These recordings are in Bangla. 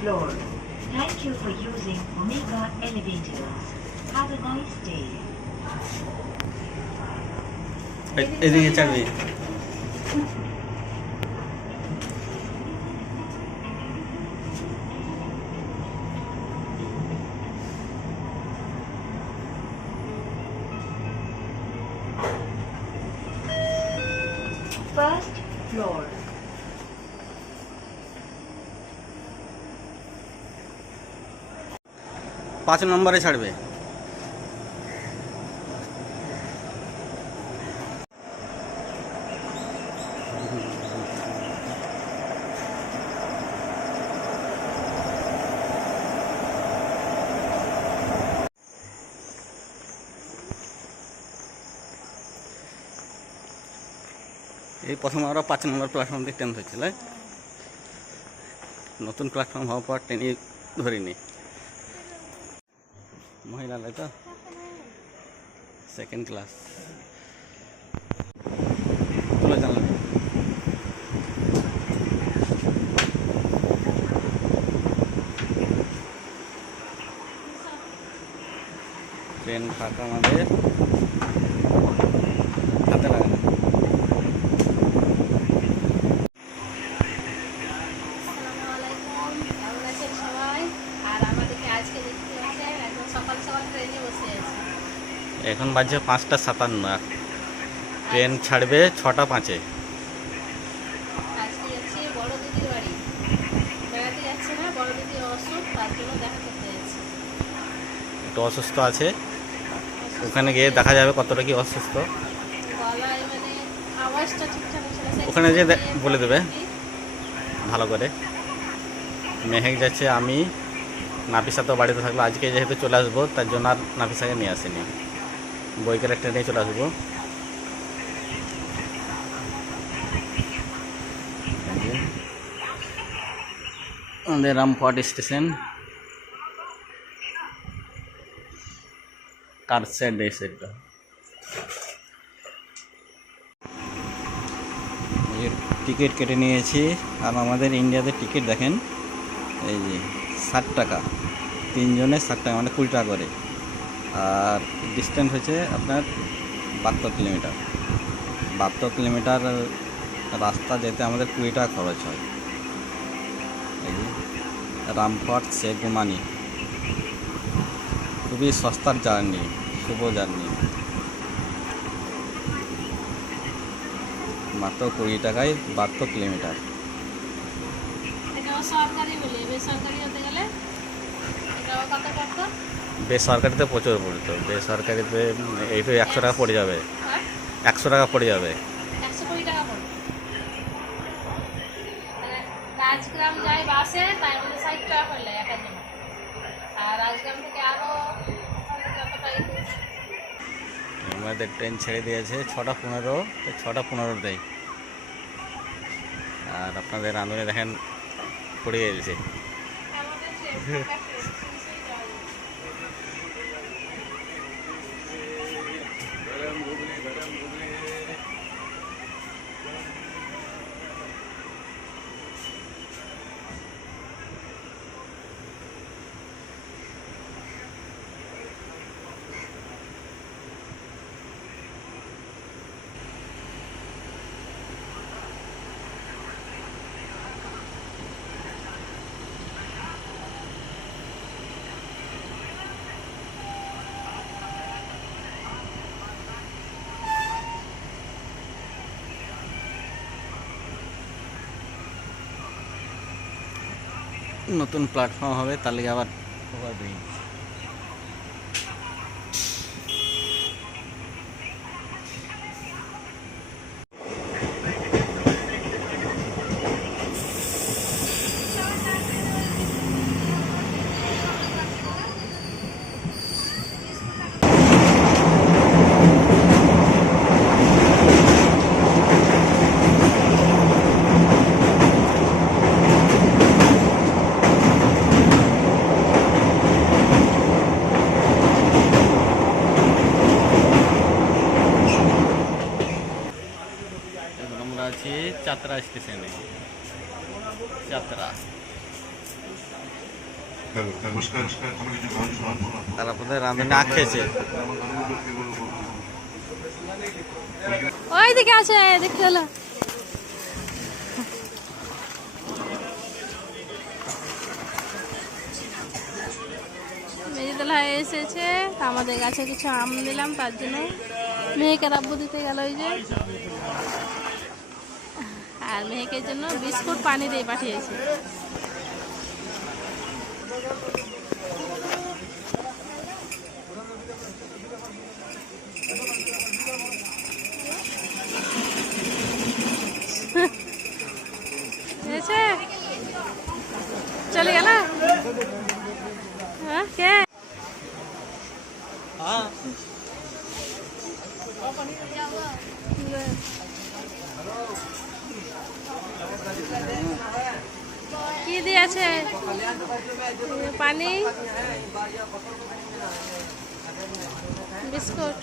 floor. Thank you for using Omega Elevators. Have a nice day. এ- এদিকে চাবি First floor. পাঁচ নম্বরে ছাড়বে। এই প্রথম আমরা পাঁচ নম্বর প্ল্যাটফর্ম দিয়ে ট্রেন ধরছিল নতুন প্ল্যাটফর্ম হওয়ার পর ট্রেনই ধরিনি। মহিলারাই তো সেকেন্ড ক্লাস তুলে জানলাম ট্রেন ফাঁকা আমাদের এখন বাজছে পাঁচটা সাতান্ন। ট্রেন ছাড়বে ছটা পাঁচে। একটু অসুস্থ আছে। ওখানে গিয়ে দেখা যাবে কতটা কি অসুস্থ। মানে ওখানে যে বলে দেবে। ভালো করে। মেহেক যাচ্ছে আমি। নাফিসা তো বাড়িতে থাকল আজকে যেহেতু চলে আসব তার জন্য আর নাফিসাকে নিয়ে আসিনি। বইকালে ট্রেনে চলে আসব। আমাদের রামফট স্টেশন। কার সেট এসে এটা এই টিকিট কেটে নিয়েছি। আর আমাদের ইন্ডিয়াতে টিকিট দেখেন, এই যে ষাট টাকা। তিনজনে ষাট টাকা মানে কুড়ি টাকা করে। আর ডিস্টেন্স হচ্ছে আপনার বাহাত্তর কিলোমিটার বাহাত্তর কিলোমিটার রাস্তা যেতে আমাদের কুড়ি টাকা খরচ হয়। রামফট সেগুমানি। খুবই সস্তার জার্নি, শুভ জার্নি। মাত্র কুড়ি টাকায় বাহাত্তর কিলোমিটার সরকারি বলে বেসরকারি হতে গেলে কত বেসরকারিতে প্রচুর পড়তো বেসরকারিতে এই তো একশো টাকা পড়ে যাবে। হ্যাঁ? একশো টাকা পড়ে যাবে। একশো টাকা পড়ে। রাজগ্রাম যাই বাসে তাই আমাদের ষাট টাকা পড়লে এক আর রাজগ্রাম থেকে আরও আমাদের ট্রেন ছেড়ে দিয়েছে ছটা পনেরো তো ছটা পনেরো দেয় আর আপনাদের আন্দোলনে দেখেন পড়ে গেছে। নতুন প্ল্যাটফর্ম হবে তার লিগে আবার ওভারব্রিজ এখন আমরা আছি চাতরা স্টেশনে চাতরা নমস্কার আমি কিছু গান শোনাবো তারা আপনাদের রাঁধুনি আখ খেয়েছে। ওই দিকে আছে দেখতে হলো মেজতলা এসেছে আমাদের গাছে কিছু আম দিলাম তার জন্য মেয়েকে রাব্বু দিতে গেল ওই যে। আর মেহেকের জন্য বিস্কুট পানি দিয়ে পাঠিয়েছে এসে চলে গেল হ্যাঁ কে দিয়েছে পানি। বিস্কুট।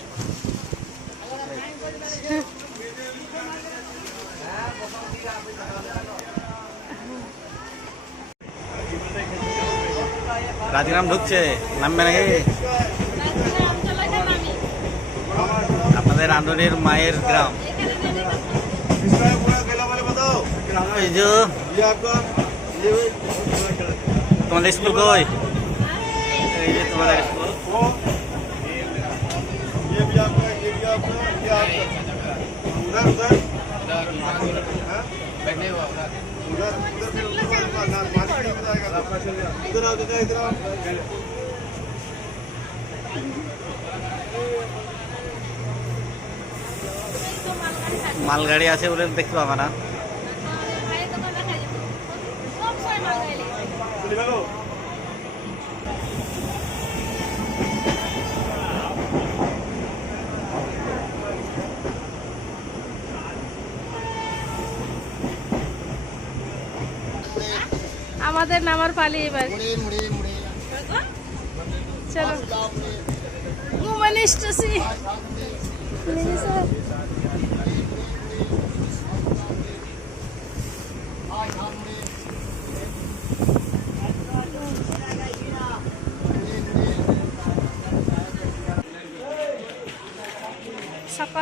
রাজগ্রাম ঢুকছে নামবে নাকি? আপনাদের রাঁধুনির মায়ের গ্রাম। এই যে তোমাদের স্কুল কই এই যে তোমাদের স্কুল মালগাড়ি আছে বলে দেখতে পাবা না আমাদের নামার পালি এবার। চলো। ঘুমানি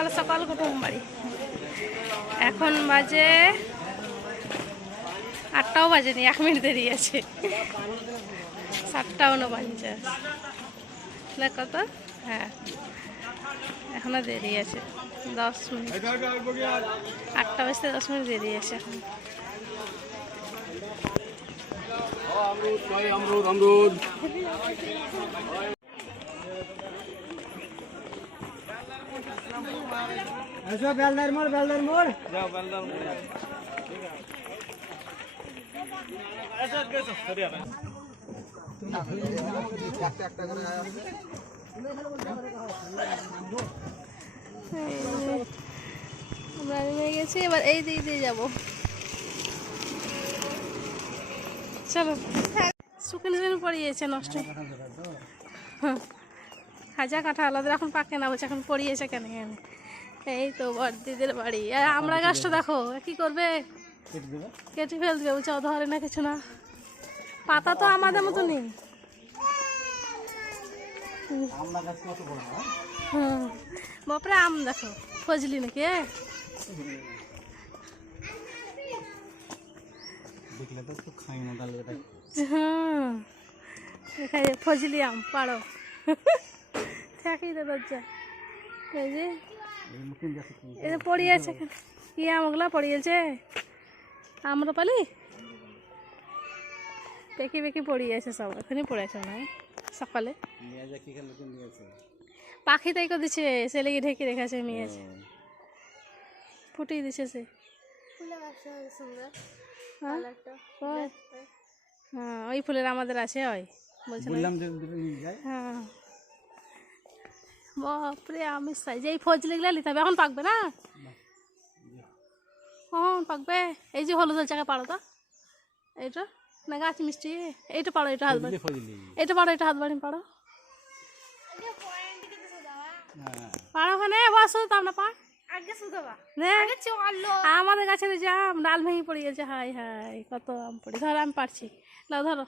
সকাল সকাল কুটুম বাড়ি। এখন বাজে আটটাও বাজেনি, এক মিনিট দেরি আছে। সাতটা উনপঞ্চাশ। না কত? হ্যাঁ। এখনও দেরি আছে, দশ মিনিট। আটটা বাজতে দশ মিনিট দেরি আছে এখন। আমরা নেমে গেছি এবার এই দিক দিয়ে যাব। চলো। শুকনো শুকনো পড়িয়েছে নষ্ট। হ্যাঁ। খাজা কাঁঠা আলাদা এখন পাকে না বলছে এখন পড়িয়েছে কেন কেন এই তো বড়দিদের বাড়ি। আর আমরা গাছটা দেখো কি করবে? কেটে ফেল দেবে বলছে ধরে না কিছু না। পাতা তো আমাদের মতো নেই। হুম। বাপরে আম দেখো ফজলি নাকি হুম। এখানে ফজলি আম পাড়ো থাকি তো দরজা। এই যে এটা পড়িয়েছে এখানে। কি আম ওগুলা পড়িয়েছে আমরা পালি? পেকে পেকে পড়িয়েছে সব এখানে পড়েছে না সকালে। পাখি তাই করে দিচ্ছে সে লেগে ঢেকে রেখেছে মেয়েছে ফুটিয়ে দিছে সে। হ্যাঁ? ওই। হ্যাঁ ফুলের আমাদের আছে ওই। বলছে না? বললাম যে দুটো নিয়ে যায় হ্যাঁ। বাপরে আমি সাইজ এই ফজলি গুলা নিতে হবে। এখন পাকবে না? কখন পাকবে। এই যে হলুদের জায়গায় পাড়ো তো। এইটা না গাছ মিষ্টি। এইটা পাড়ো এটা হাত বাড়ি এটা পাড়ো এটা হাত বাড়ি পাড়ো হ্যাঁ। পাড়ো ওখানে বসো তো আমরা পাড় আগে শুধবা আমাদের গাছের জাম ডাল ভেঙে পড়ে গেছে হাই হাই কত আম পড়ে। ধরো আমি পারছি। লাও ধরো।